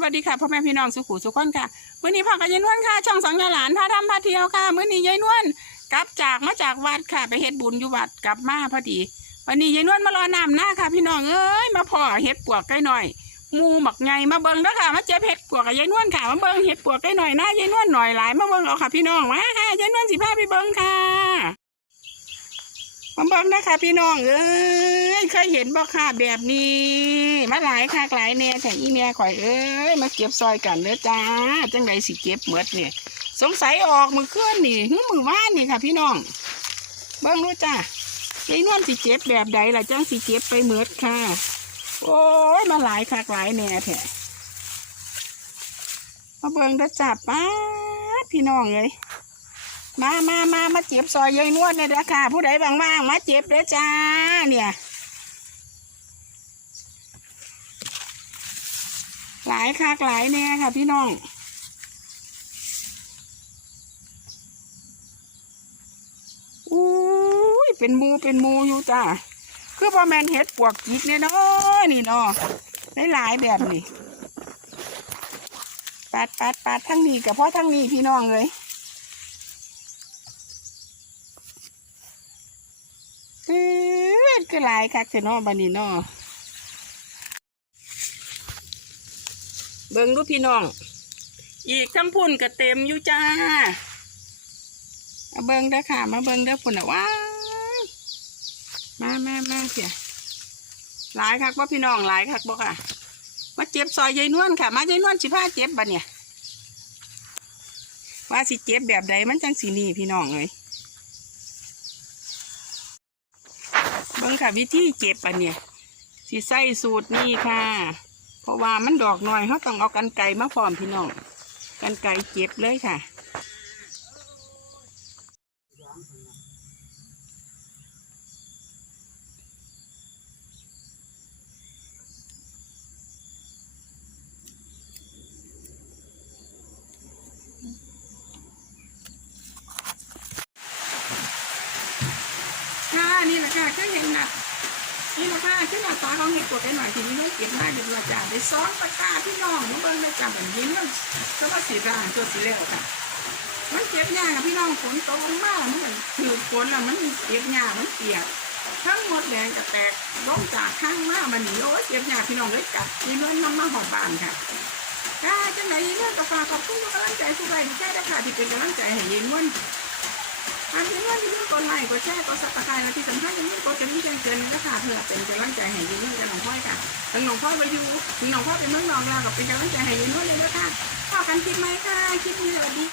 สวัสดีค่ะพ่อแม่พี่น้องสุขุสุขคนค่ะมื้อนี้พ่อกับยายนวลค่ะ ช่องสองยาหลานพาทำพาเที่ยวค่ะมื้อนี้ยายนวลกลับจากมาจากวัดค่ะ ไปเฮ็ดบุญอยู่วัดกลับมาพอดี วันนี้ยายนวลมารอน้ำหน้าค่ะ พี่น้องเอ้ยมาพ่อเฮ็ดปวกใกล้หน่อยมูหมักไงมาเบิ่งเด้อค่ะมาเจ็บเฮ็ดปวกกับยายนวลค่ะมาเบิ่งเฮ็ดปวกใกล้หน่อยนะยายนวลหน่อยหลายมาเบิ่งเอาค่ะพี่น้องมาค่ะยายนวลสิพาไปเบิ่งค่ะ มาเบิ่งนะคะพี่น้องเอ้ยเคยเห็นบ่ค่ะแบบนี้ มาหลายค่ะหลายแน่แต่อีแม่ข่อยเอ้ยมาเก็บซอยกันเด้อจ้าจังไดสิเก็บหมดเนี่ยสงสัยออกมือเคลื่อนนี่หรือมือว่านนี่ค่ะ พี่น้องเบิ่งดูจ้าไอ้นวลสิเจ็บแบบใดล่ะจังสิเจ็บไปหมดค่ะ โอ้ยมาหลายค่ะหลายแน่แท้มาเบิ่งเด้อจ้าป้าพี่น้องเอ้ย มามามามาเจ็บซอยยายนวดเนี่ยเด้อค่ะ ผู้ใดว่างมาเจ็บเด้อจ้า เนี่ย หลายคักหลายแน่ค่ะพี่น้องอุ้ยเป็นมูเป็นมูอยู่จ้าคือพอแมนเห็ดปวกจิกเนี่ยเนาะนี่เนาะได้หลายแบบนี่ปัดปัดปัดทั้งนี้กับพ่อทั้งนี้พี่น้องเลย เอ้ยคือหลายคักเถอะเนาะบันนี้เนาะเบิ่งดูพี่น้อง อีกทั้งพุ่นก็เต็มอยู่จ้ามาเบิ่งเด้อค่ะ มาเบิ่งเด้อพุ่นอะว้ามามามาเสียหลายคักบ่พี่น้องหลายคักบ่ค่ะ มาเจ็บซอยยายนวลค่ะ มายายนวลสิพาเจ็บบัดเนี่ยว่าสิเจ็บแบบใดมันจังสีนี่พี่น้องเลย บิ่งค่ะวิธีเก็บอันเนี่ยสิใส่สูตรนี่ค่ะ เพราะว่ามันดอกน้อยเขาต้องเอากันไก่มาพร้อมพี่น้องกันไก่เก็บเลยค่ะ นี่แหละค่ะก็เห็นนะนี่แหละค่ะขึ้นมาตาเขาเห็นกดได้หน่อยทีนี้เรื่เก็บมาเดี๋ยวเราจะได้ซ้อนตะกร้าพี่น้องมาเบิ่งได้จำแบบนี้เรื่องก็ว่าสีร่างตัวสีเหลวค่ะ มันเก็บยากอะพี่น้องฝนตกลงมามันถือฝนแล้วมันเก็บยากมันเปียกทั้งหมดแดงกับแตกล้มจากข้างมากมันหนีโอ้ยเก็บยากพี่น้องเลยกัดมีเรื่องน้ำมาหอบบานค่ะค่ะจังไหนเรื่องกาแฟขอบคุณกำลังใจทุกใครที่แค่ได้ค่ะที่เป็นกำลังใจให้เย็นวัน ทางที่ว่าที่นี่กดไลค์กดแชร์กดซับสไครต์และที่สำคัญที่นี่กดกระดิ่งเตือนนะคะเพื่อเป็นกำลังใจให้ยินดีกับน้องพ่อยค่ะทั้งน้องพ่อยไปอยู่ทั้งน้องพ่อยเป็นเมืองนอกแล้วก็เป็นกำลังใจให้ยินดีเลยด้วยค่ะพอกันคลิปไหมค่ะคลิปนี้สวัสดี